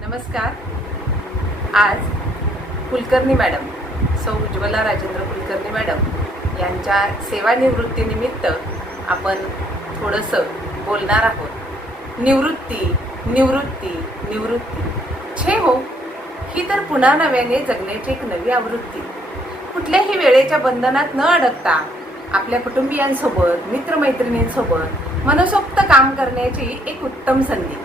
नमस्कार. आज कुलकर्णी मॅडम सौ उज्ज्वला राजेंद्र कुलकर्णी मॅडम यांच्या सेवानिवृत्तीनिमित्त आपण थोडंसं बोलणार आहोत. निवृत्ती निवृत्ती निवृत्ती. छे हो ही तर पुन्हा नव्याने जगण्याची एक नवी आवृत्ती. कुठल्याही वेळेच्या बंधनात न अडकता आपल्या कुटुंबियांसोबत मित्रमैत्रिणींसोबत मनसोक्त काम करण्याची एक उत्तम संधी.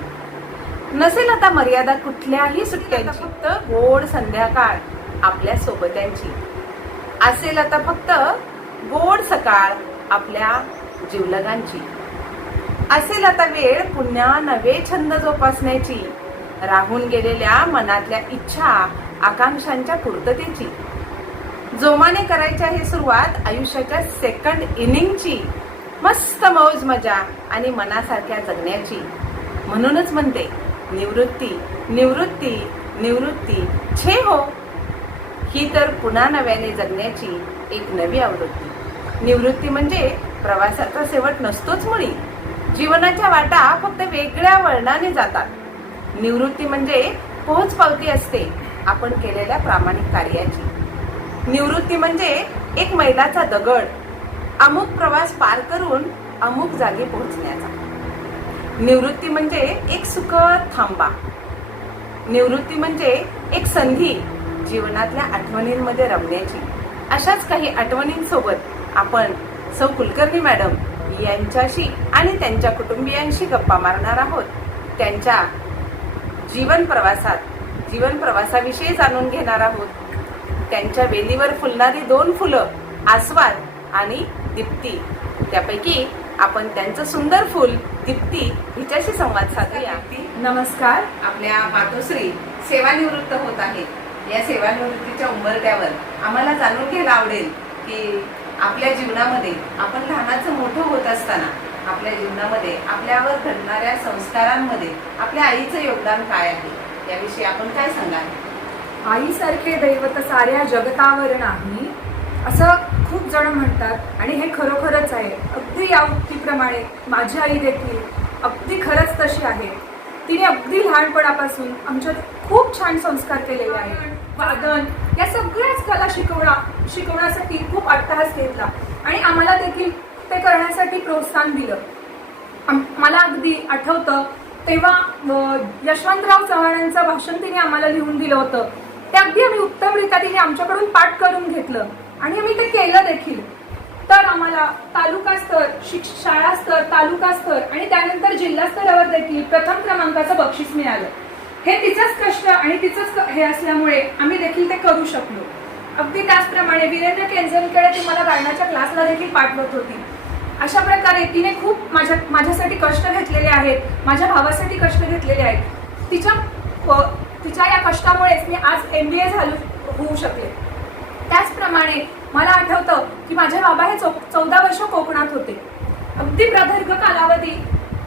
नसेल आता मर्यादा कुठल्याही सुट्ट्यांची. फक्त गोड संध्याकाळ आपल्या सोबत्यांची. असेल आता फक्त गोड सकाळ आपल्या जीवलगांची. असेल आता वेळ पुन्हा नवे छंद जोपासण्याची. राहून गेलेल्या मनातल्या इच्छा आकांक्षांच्या पूर्ततेची. जोमाने करायची आहे सुरुवात आयुष्याच्या सेकंड इनिंगची मस्त मौज मजा आणि मनासारख्या जगण्याची. म्हणूनच म्हणते निवृत्ती निवृत्ती निवृत्ती. छे हो. ही तर पुन्हा नव्याने जगण्याची एक नवी आवृत्ती. निवृत्ती म्हणजे प्रवासाचा शेवट नसतोच मुळी जीवनाच्या वाटा फक्त वेगळ्या वळणाने जातात. निवृत्ती म्हणजे पोहोचपावती असते आपण केलेल्या प्रामाणिक कार्याची. निवृत्ती म्हणजे एक मैलाचा दगड. अमुक प्रवास पार करून अमुक जागी पोहोचण्याचा. निवृत्ती म्हणजे एक सुखद थांबा. निवृत्ती म्हणजे एक संधी जीवनातल्या आठवणींमध्ये रमण्याची. अशाच काही आठवणींसोबत आपण सौ कुलकर्णी मॅडम यांच्याशी आणि त्यांच्या कुटुंबियांशी गप्पा मारणार आहोत. त्यांच्या जीवन प्रवासात जीवन प्रवासाविषयी जाणून घेणार आहोत. त्यांच्या वेलीवर फुलणारी दोन फुलं आस्वाद आणि दीप्ती. त्यापैकी आपण त्यांचं सुंदर फुल दीप्ती हिच्याशी संवाद साधूया. नमस्कार. आपल्या मातोश्री सेवानिवृत्त होत आहेत. या सेवानिवृत्तीच्या उंबरट्यावर आम्हाला जाणून घ्यायला आवडेल की आपल्या जीवनामध्ये आपण लहानाचं मोठं होत असताना आपल्या जीवनामध्ये आपल्यावर घडणाऱ्या संस्कारांमध्ये आपल्या आईचं योगदान काय आहे? याविषयी आपण काय सांगाल? आईसारखे दैवत साऱ्या जगतावर नाही. असं खूप जण म्हणतात आणि हे खरोखरच आहे. अगदी या उक्तीप्रमाणे माझी आई देखील अगदी खरंच तशी आहे. तिने अगदी लहानपणापासून आमच्यात खूप छान संस्कार केलेले आहेत. वादन या सगळ्याच कला शिकवणा शिकवण्यासाठी खूप अट्टहास घेतला. आणि आम्हाला देखील ते करण्यासाठी प्रोत्साहन दिलं. मला अगदी आठवतं तेव्हा यशवंतराव चव्हाणांचं भाषण तिने आम्हाला लिहून दिलं होतं. ते अगदी आम्ही उत्तमरित्या तिने आमच्याकडून पाठ करून घेतलं. आणि आम्ही ते केलं देखील. तर आम्हाला तालुका स्तर शिक्ष शाळा स्तर तालुका स्तर आणि त्यानंतर जिल्हा स्तरावर देखील प्रथम क्रमांकाचं बक्षीस मिळालं. हे तिचंच कष्ट आणि तिचंच हे असल्यामुळे आम्ही देखील ते करू शकलो. अगदी त्याचप्रमाणे वीरेंद्र केंजरीकडे ती मला गायनाच्या क्लासला देखील पाठवत होती. अशा प्रकारे तिने खूप माझ्या माझ्यासाठी कष्ट घेतलेले आहेत माझ्या भावासाठी कष्ट घेतलेले आहेत. तिच्या तिच्या या कष्टामुळेच मी आज एम बी ए झालो होऊ शकले. त्याचप्रमाणे मला आठवतं की माझे बाबा हे चौ चौदा वर्ष कोकणात होते. अगदी प्रदीर्घ कालावधी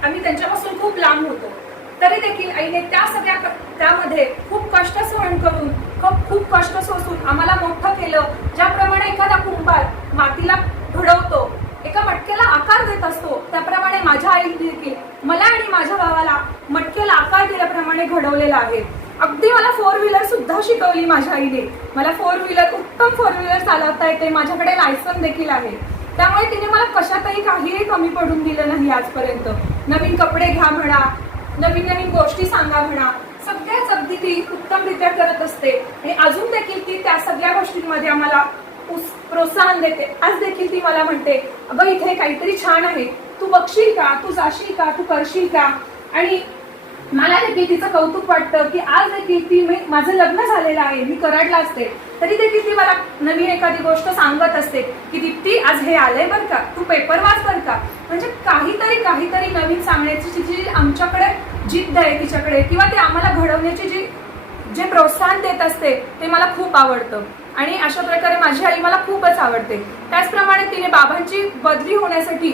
आम्ही त्यांच्यापासून खूप लांब होतो. तरी देखील आईने त्या सगळ्या त्यामध्ये खूप कष्ट सहन करून खूप खूप कष्ट सोसून आम्हाला मोठं केलं. ज्याप्रमाणे एखादा कुंभार मातीला घडवतो एका मटक्याला आकार देत असतो त्याप्रमाणे माझ्या आईने देखील मला आणि माझ्या भावाला मटक्याला आकार दिल्याप्रमाणे घडवलेला आहे. अगदी मला फोर व्हीलर सुद्धा शिकवली माझ्या आईने. मला फोर व्हीलर उत्तम फोर व्हीलर चालवता येते. माझ्याकडे लायसन देखील आहे. त्यामुळे तिने मला कशातही काहीही कमी पडून दिलं नाही आजपर्यंत. नवीन कपडे घ्या म्हणा नवीन नवीन गोष्टी सांगा म्हणा. सगळ्याच अगदी ती उत्तमरित्या करत असते. आणि अजून देखील ती त्या सगळ्या गोष्टींमध्ये आम्हाला प्रोत्साहन देते. आज देखील ती मला म्हणते अगं इथे काहीतरी छान आहे. तू बघशील का? तू जाशील का? तू करशील का? आणि मला देखील तिचं कौतुक वाटतं की आज देखील ती मी- माझं लग्न झालेलं आहे मी कराडला असते. तरी देखील ती मला नवीन एखादी गोष्ट सांगत असते की दीप्ती आज हे आलंय बरं का? तू पेपर वाच बरं का? म्हणजे काहीतरी काहीतरी नवीन सांगण्याची जी- जी आमच्याकडे जिद्द आहे तिच्याकडे किंवा ते आम्हाला घडवण्याची जी जे प्रोत्साहन देत असते ते मला खूप आवडतं. आणि अशा प्रकारे माझी आई मला खूपच आवडते. त्याचप्रमाणे तिने बाबांची बदली होण्यासाठी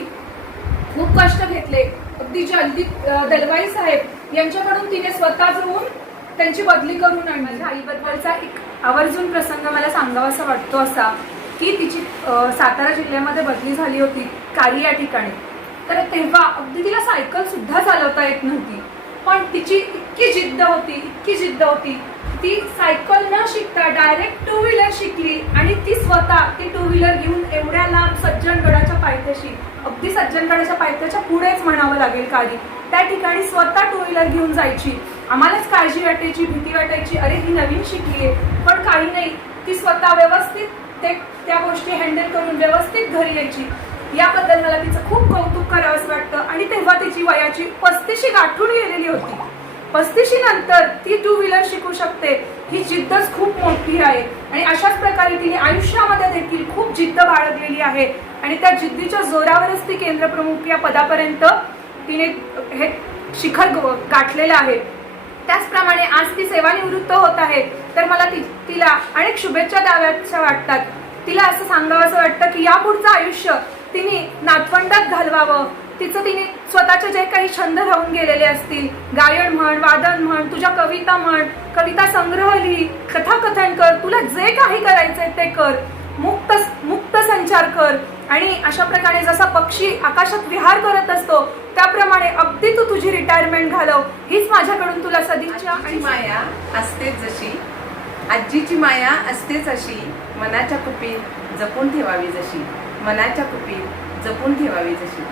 खूप कष्ट घेतले. अगदी जगदीप दलवाई साहेब यांच्याकडून तिने स्वतः जाऊन त्यांची बदली करून आणली. माझ्या आईबद्दलचा एक आवर्जून प्रसंग मला सांगावासा वाटतो असा की तिची सातारा जिल्ह्यामध्ये बदली झाली होती कारी या ठिकाणी. तर तेव्हा अगदी तिला सायकल सुद्धा चालवता येत नव्हती. पण तिची इतकी जिद्द होती इतकी जिद्द होती ती सायकल न शिकता डायरेक्ट टू व्हीलर शिकली. स्वतः ती टू व्हीलर घेऊन एवढ्या लांब सज्जनगडाच्या पायथ्याशी. अगदी सज्जनगडाच्या पायथ्याच्या पुढेच म्हणावं लागेल काळी त्या ठिकाणी स्वतः टू व्हीलर घेऊन जायची. आम्हालाच काळजी वाटायची भीती वाटायची. अरे ही नवीन शिकली पण काही नाही. ती स्वतः व्यवस्थित ते त्या गोष्टी हँडल करून व्यवस्थित घरी यायची. याबद्दल मला तिचं खूप कौतुक करावंच वाटतं. आणि तेव्हा तिची वयाची पस्तीशी गाठून गेलेली होती. पस्तीशी नंतर ती टू व्हीलर शिकू शकते. ही जिद्दच खूप मोठी आहे. आणि अशाच प्रकारे तिने आयुष्यामध्ये देखील खूप जिद्द बाळगलेली आहे. आणि त्या जिद्दीच्या जोरावरच ती केंद्रप्रमुख या पदापर्यंत तिने हे शिखर ग- गाठलेलं आहे. त्याचप्रमाणे आज ती सेवानिवृत्त होत आहे. तर मला ती तिला अनेक शुभेच्छा द्याव्याच्या वाटतात. तिला असं सांगावं असं वाटतं की यापुढचं आयुष्य तिने नातवंडात घालवावं. तिचं तिने स्वतःचे जे काही छंद राहून गेलेले असतील गायन म्हण वादन म्हण तुझ्या कविता म्हण कविता संग्रह लिही कथाकथन कर तुला जे काही करायचंय ते कर मुक्त मुक्त संचार कर. आणि अशा प्रकारे जसा पक्षी आकाशात विहार करत असतो त्याप्रमाणे अगदी तू तुझी रिटायरमेंट घालव. हीच माझ्याकडून तुला सदिच्छा आणि माया असतेच जशी. आजीची माया असतेच अशी. मनाच्या कुपीत जपून ठेवावी जशी. मनाच्या कुपीत जपून ठेवावी जशी.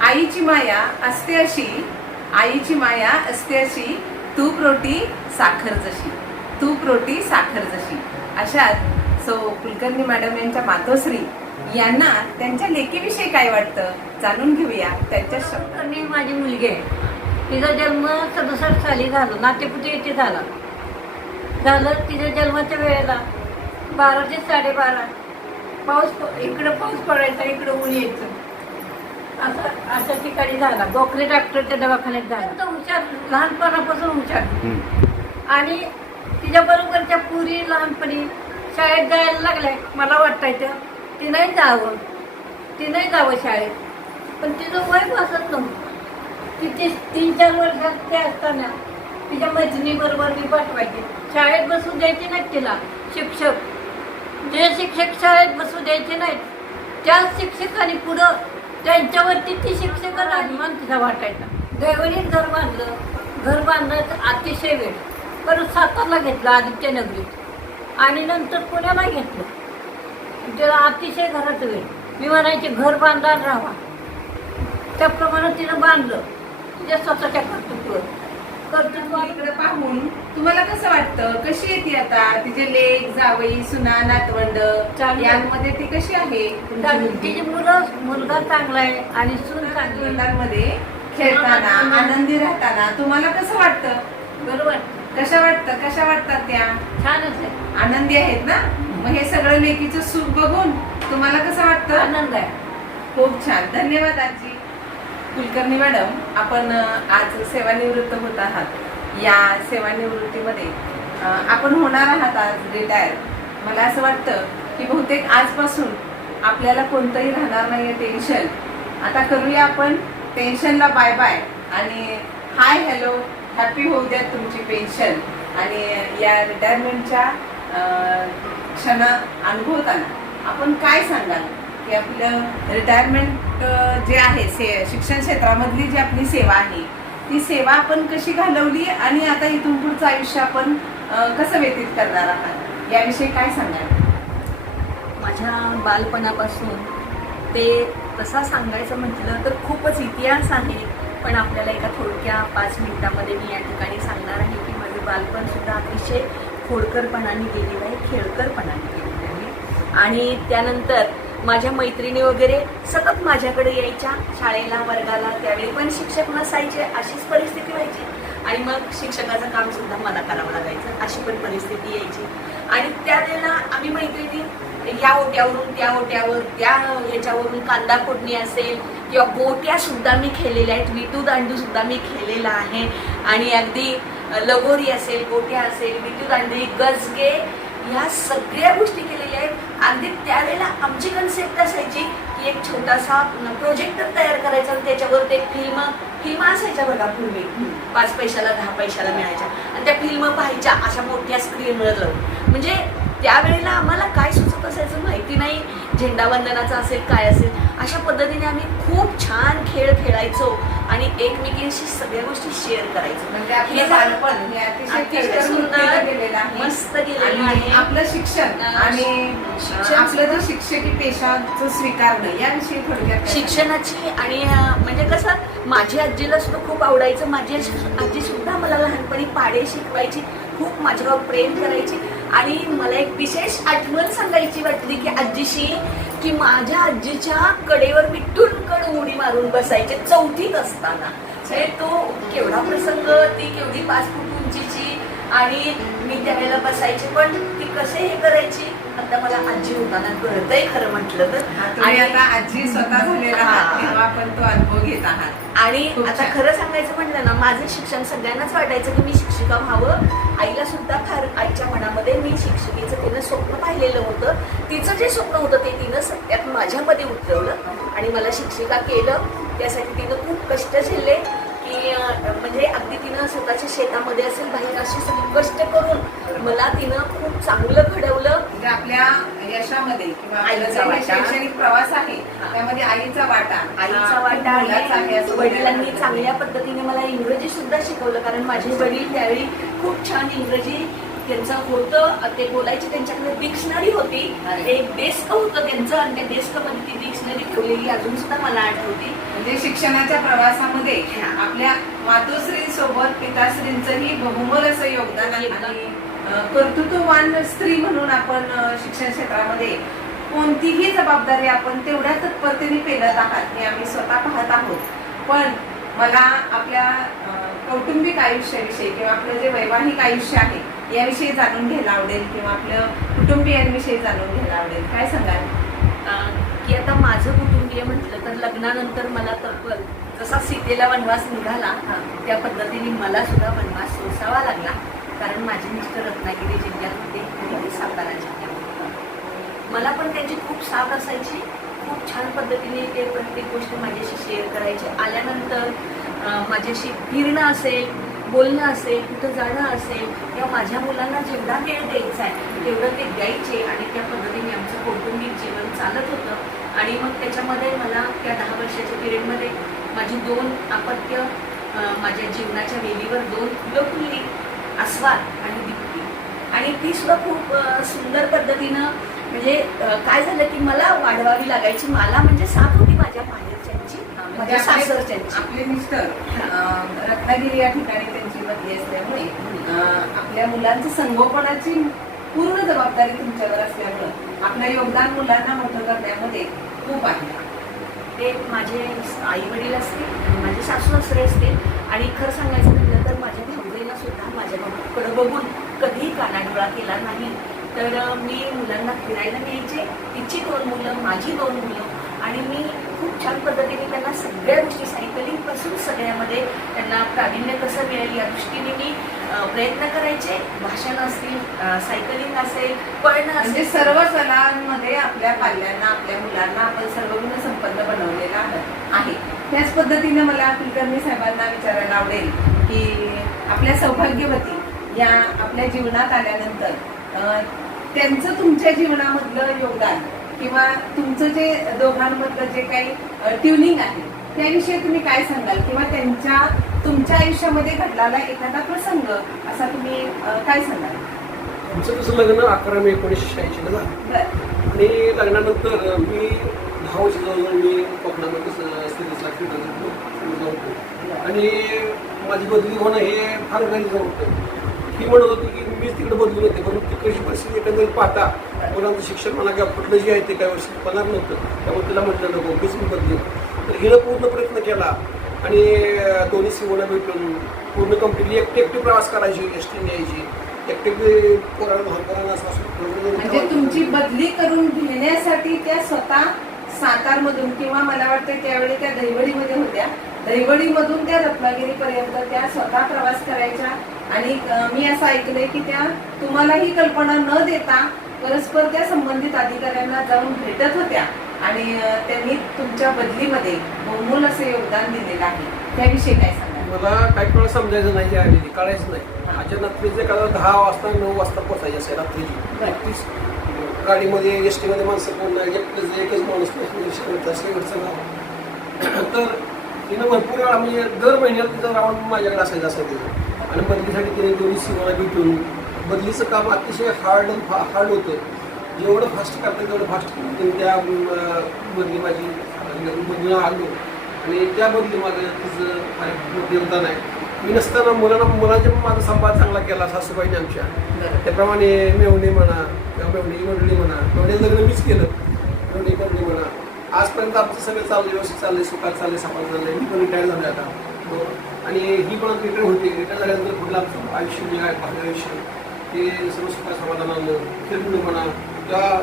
आईची माया असते अशी आईची माया असते अशी तूप रोटी साखर जशी तूप रोटी साखर जशी. अशात सो कुलकर्णी मॅडम यांच्या मातोश्री यांना त्यांच्या लेकीविषयी काय वाटतं जाणून घेऊया त्यांच्या शब्दांनी माझी मुलगी आहे. तिचा जन्म सदुसष्ट साली झाला नातेपुते येथे झाला. झालं तिच्या जन्माच्या वेळेला बारा ते साडेबारा. पाऊस प- इकडं पाऊस पडायचा इकडं ऊन यायचं. असं अशा ठिकाणी झाला. गोखले डॉक्टरच्या दवाखान्यात झाला. तो हुशार लहानपणापासून हुशार. आणि तिच्या बरोबरच्या पुरी लहानपणी शाळेत जायला लागल्या. मला वाटायचं ती नाही जावं. ती नाही जावं शाळेत. पण तिचं वय बसत नव्हतं. तिथे तीन चार वर्षात ते असताना तिच्या मैत्रिणीबरोबर मी पाठवायचे. शाळेत बसू द्यायचे नाहीत तिला. शिक्षक. जे शिक्षक शाळेत बसू द्यायचे नाहीत त्या शिक्षकांनी पुढं त्यांच्यावरती ती शिक्षक अभिमान तिचा वाटायचा. दैवणीत घर बांधलं घर बांधलं अतिशय वेळ. परत सातारला घेतलं आदित्य नगरीत. आणि नंतर पुण्याला घेतलं. त्याला अतिशय घरात वेळ. मी म्हणायचे घर बांधा राहा. त्याप्रमाणे तिनं बांधलं. तिच्या स्वतःच्या कर्तृत्वावर. कर्तृत्व इकडे पाहून. तुम्हाला कसं वाटतं? कशी येते आता? तिचे लेख जावई सुना नातवंड चांगली. यांमध्ये ती कशी आहे? तिची मुलं मुलगा चांगला आहे आणि सून चांगली आहे. नातवंडांमध्ये खेळताना आनंदी राहताना तुम्हाला कसं वाटतं? बरोबर कशा वाटतं? कशा वाटतात त्या? छानच आहे. आनंदी आहेत ना? मग हे सगळं लेकीचं सुख बघून तुम्हाला कसं वाटतं? आनंद आहे. खूप छान. धन्यवाद आजी. कुलकर्णी मॅडम आपण आज सेवानिवृत्त होत आहात. या सेवानिवृत्तीमध्ये आपण होणार आहात आज रिटायर. मला असं वाटतं की बहुतेक आजपासून आपल्याला कोणतंही राहणार नाही टेन्शन. आता करूया आपण टेन्शनला बाय बाय आणि हाय हॅलो हॅपी होऊ द्या तुमची पेन्शन. आणि या रिटायरमेंटच्या क्षण अनुभवताना आपण काय सांगाल? की आपलं रिटायरमेंट जे आहे से शिक्षण क्षेत्रामधली जी आपली सेवा आहे ती सेवा आपण कशी घालवली आणि आता इथून पुढचं आयुष्य आपण कसं व्यतीत करणार आहात? याविषयी काय सांगाल? माझ्या बालपणापासून ते तसा सांगायचं म्हटलं तर खूपच इतिहास आहे पण आपल्याला एका थोडक्या पाच मिनिटामध्ये मी या ठिकाणी सांगणार आहे की माझं बालपणसुद्धा अतिशय खोडकरपणाने गेलेलं आहे खेळकरपणाने गेलेलं आहे. आणि त्यानंतर माझ्या मैत्रिणी वगैरे सतत माझ्याकडे यायच्या. शाळेला वर्गाला त्यावेळी पण शिक्षक नसायचे अशीच परिस्थिती व्हायची. आणि मग शिक्षकाचं काम सुद्धा मला करावं लागायचं अशी पण परिस्थिती यायची. आणि त्यावेळेला आम्ही मैत्रिणी या ओट्यावरून त्या ओट्यावर त्या ह्याच्यावरून कांदा फोडणी असेल किंवा गोट्या सुद्धा मी खेळलेल्या आहेत. विटू दांडू सुद्धा मी खेळलेला आहे. आणि अगदी लगोरी असेल गोट्या असेल विटू दांडी गजगे ह्या सगळ्या गोष्टी केलेल्या अगदी त्यावेळेला आमची कन्सेप्ट असायची की एक छोटासा प्रोजेक्टर तयार करायचा आणि त्याच्यावर ते फिल्म फिल्म असायच्या बघा पूर्वी. पाच पैशाला दहा पैशाला मिळायच्या. आणि त्या फिल्म पाहायच्या अशा मोठ्या स्क्रीनवर लावून म्हणजे त्यावेळेला आम्हाला काय सुचत असायचं माहिती नाही? झेंडावंदनाचं असेल काय असेल? अशा पद्धतीने आम्ही खूप छान खेळ खेळायचो आणि एकमेकींशी सगळ्या गोष्टी शेअर करायचो. म्हणजे आपलं हे बालपण अतिशय अतिशय कष्टकरून सुंदर, केलं गेलेलं आहे. मस्त गेलेलं आहे. आपलं शिक्षण आणि आपलं जो शिक्षकी पेशाचं स्वीकारणं याविषयी थोडक्यात काय शिक्षणाची आणि म्हणजे कसं माझी आजीला सुद्धा खूप आवडायचं. माझी आजी- आजी सुद्धा मला लहानपणी पाडे शिकवायची खूप माझ्यावर प्रेम करायची. आणि मला एक विशेष आठवण सांगायची वाटली की आजीशी की माझ्या आजीच्या कडेवर मी टुनकड उडी मारून बसायचे चौथीत असताना. म्हणजे तो केवढा प्रसंग ती केवढी पाच फूट उंचीची आणि मी त्यावेळेला बसायचे पण ती कसे हे करायची? आता मला आजी होताना कळतंय खरं म्हटलं तर. तुम्ही आता आजी स्वतः झालेला आहात. तेव्हा आपण तो अनुभव घेत आहात. आणि आता. खरं सांगायचं म्हटलं ना माझं शिक्षण सगळ्यांनाच वाटायचं की मी शिक्षिका व्हावं. आईला सुद्धा फार आईच्या मनामध्ये मी शिक्षिकेचं तिनं स्वप्न पाहिलेलं होतं. तिचं जे स्वप्न होतं ते तिनं सत्यात माझ्यामध्ये उतरवलं. आणि मला शिक्षिका केलं. त्यासाठी तिनं खूप कष्ट झेलले. म्हणजे अगदी तिनं स्वतःच्या शेतामध्ये असेल बाहेर असे सगळे कष्ट करून मला तिनं खूप चांगलं घडवलं म्हणजे आपल्या यशामध्ये किंवा आईचा. शैक्षणिक प्रवास आहे. त्यामध्ये आईचा वाटा आईचा वाटा आहे वडिलांनी चांगल्या पद्धतीने मला इंग्रजी सुद्धा शिकवलं कारण माझे वडील त्यावेळी खूप छान इंग्रजी त्यांचं होतं ते बोलायचे त्यांच्याकडे डिक्शनरी होती. एक डेस्क होतं त्यांचं आणि त्या डेस्कमध्ये ती डिक्शनरी ठेवलेली अजून सुद्धा मला आठवते म्हणजे शिक्षणाच्या प्रवासामध्ये आपल्या मातोश्रींसोबत पिताश्रींचंही बहुमोल असं योगदान आहे. आणि कर्तृत्ववान स्त्री म्हणून आपण शिक्षण क्षेत्रामध्ये कोणतीही जबाबदारी आपण तेवढ्या तत्परतेने पेलत आहात हे आम्ही स्वतः पाहत आहोत. पण मला आपल्या कौटुंबिक आयुष्याविषयी किंवा आपलं जे वैवाहिक आयुष्य आहे याविषयी जाणून घ्यायला आवडेल किंवा आपलं कुटुंबियांविषयी जाणून घ्यायला आवडेल. काय सांगाल? आता माझं कुटुंबीय म्हटलं तर लग्नानंतर मला तब्बल जसा सीतेला वनवास निघाला. त्या पद्धतीने मला सुद्धा वनवास सोसावा लागला कारण माझे मिस्टर रत्नागिरी जिल्ह्यात होते आणि सातारा जिल्ह्यात. मला पण त्यांची खूप साथ असायची खूप छान पद्धतीने ते प्रत्येक गोष्ट माझ्याशी शेअर करायचे आल्यानंतर माझ्याशी फिरणं असेल बोलणं असेल कुठं जाणं असेल किंवा माझ्या मुलांना जेवढा वेळ द्यायचा आहे तेवढं ते द्यायचे आणि त्या पद्धतीने आमचं कौटुंबिक जीवन चालत होतं. आणि मग त्याच्यामध्ये मला त्या दहा वर्षाच्या पिरियडमध्ये माझी दोन अपत्य माझ्या जीवनाच्या वेलीवर दोन फुलं फुलली अस्वाद आणि दिप्ती. आणि ती सुद्धा खूप सुंदर पद्धतीनं म्हणजे काय झालं की मला वाढवावी लागायची. मला म्हणजे साथ होती माझ्या पाण्यात माझ्या आपले सासरच्यांची आपले मिस्टर रत्नागिरी या ठिकाणी त्यांची बदली असल्यामुळे आपल्या मुलांचं संगोपनाची पूर्ण जबाबदारी तुमच्यावर असल्यामुळं आपलं योगदान मुलांना मोठं करण्यामध्ये खूप आहे. ते माझे आई वडील असतील माझे सासू सासरे असतील आणि खरं सांगायचं म्हटलं तर माझ्या भाऊबहिणीला सुद्धा माझ्या भाऊकडे बघून कधीही कानाडोळा केला नाही. तर मी मुलांना फिरायला न्यायचे. तिची दोन मुलं माझी दोन मुलं आणि मी खूप छान पद्धतीने त्यांना सगळ्या गोष्टी सायकलिंगपासून सगळ्यामध्ये त्यांना प्राविण्य कसं मिळेल या दृष्टीने मी प्रयत्न करायचे. भाषण असतील सायकलिंग असेल पळणं म्हणजे असेल सर्व कलांमध्ये आपल्या पाल्यांना आपल्या मुलांना आपण सर्वगुण संपन्न बनवलेला आहे- त्याच पद्धतीने मला कुलकर्णी साहेबांना विचारायला आवडेल की आपल्या सौभाग्यवती या आपल्या जीवनात आल्यानंतर त्यांचं तुमच्या जीवनामधलं योगदान किंवा तुमचं जे दोघांमधलं जे काही ट्युनिंग आहे त्याविषयी तुम्ही काय सांगाल? किंवा त्यांच्या तुमच्या आयुष्यामध्ये घडलेला एखादा प्रसंग असा तुम्ही काय सांगाल? आमचं कसं लग्न अकरा मे एकोणीसशे शहाऐंशीला झालं. आणि लग्नानंतर मी दहा वर्ष जवळजवळ मी कोकणामध्ये फिरत होतो आणि माझी बदली होणं हे फार गरजेचं होतं. ही म्हणत होती मीच तिकडे बदलून होते परंतु तिकडची परिस्थिती एकंदरीत पाहता मुलांचं शिक्षण मला किंवा कुठलं जे आहे ते काही वर्षी पणार नव्हतं. त्यामुळे तिला म्हटलं नको मीच मी बदली तर हिनं पूर्ण प्रयत्न केला आणि दोन्ही सीमोला भेटून पूर्ण कंप्लीटली एकटी एकटी प्रवास करायची एस टी यायची. एकटी पोरांना म्हणजे असं तुमची बदली करून घेण्यासाठी त्या स्वतः सातारमधून किंवा मला वाटतं त्यावेळी त्या दैवडीमध्ये होत्या. दैवडीमधून त्या रत्नागिरीपर्यंत त्या स्वतः प्रवास करायच्या. आणि मी असं ऐकलंय की त्या तुम्हाला ही कल्पना न देता परस्पर त्या संबंधित अधिकाऱ्यांना जाऊन भेटत होत्या. आणि त्यांनी तुमच्या बदलीमध्ये बहुमोल असं योगदान दिलेलं आहे. त्याविषयी काय सांगा मला काही वेळा समजायचं नाही की आलेली कळायचं नाही. अचानक तिथे एखादा दहा वाजता नऊ वाजता पोचायची असेल रात्रीची तीस. गाडीमध्ये एस टीमध्ये माणसं कोण नाही एकटंच एकच माणूस तर तिनं भरपूर वेळा म्हणजे दर महिन्यात तिचा राऊंड माझ्याकडे असायचं असं तिचं आणि बदलीसाठी तिने दोन्ही सीमाला भेटून बदलीचं काम अतिशय हार्ड हार्ड होतं. जेवढं फास्ट करता तेवढं फास्ट तिने त्या बदली माझी बदलीला आलो. आणि त्या बदली माझं तिचं योगदान आहे. मी नसताना मुलांना मुलांच्या पण माझा संवाद चांगला केला सासूबाईने आमच्या. त्याप्रमाणे मेवणे म्हणा किंवा मेवणी मंडळी म्हणा मेवणे लग्न मीच केलं. मेवणी मंडळी म्हणा. आजपर्यंत आमचं सगळं चाललं व्यवस्थित चाललंय सुखात चाललंय सफात चाललंय. मी पण रिटायर झालोय आता. आणि ही पण रिटर्न होते रिटर्न झाल्यानंतर पुढलं आमचं आयुष्य जे आहे बाहेर आयुष्य ते सर्व सुखा समाधानानं फिरणं म्हणा किंवा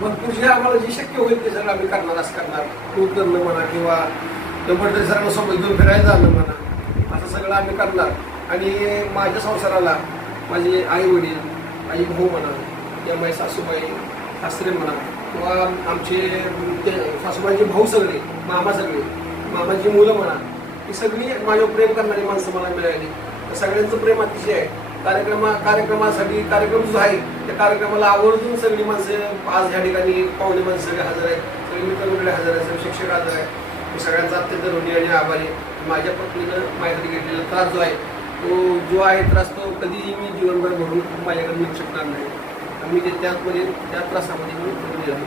भरपूर जे आम्हाला जे शक्य होईल ते सगळं आम्ही करणार असं करणार. टूर करणं म्हणा किंवा तेवढं सगळ्यांना सोबत घेऊन फिरायला जाणं म्हणा असं सगळं आम्ही करणार. आणि माझ्या संसाराला माझे आई वडील आई भाऊ म्हणा किंवा माझे सासूबाई सासरे म्हणा किंवा आमचे सासूबाईचे सासूबाईंचे भाऊ सगळे मामा सगळे मामाची मुलं म्हणा ही सगळी माझ्यावर प्रेम करणारी माणसं मला मिळाली. तर सगळ्यांचं प्रेम अतिशय आहे. कार्यक्रमा कार्यक्रमासाठी कार्यक्रम जो आहे त्या कार्यक्रमाला आवर्जून सगळी माणसं आज ह्या ठिकाणी पाहुणे माणसं सगळे हजर आहेत. सगळे मित्रमंडळी हजर आहेत सगळे शिक्षक हजर आहेत. मी सगळ्यांचा अत्यंत ऋणी आणि आभारी माझ्या पत्नीनं माझ्याकडे घेतलेला त्रास जो आहे तो जो आहे त्रास तो कधीही मी जीवनभर भरून माझ्याकडे मिळू शकणार नाही. मी ते त्यामध्ये त्या त्रासामध्ये मी भरून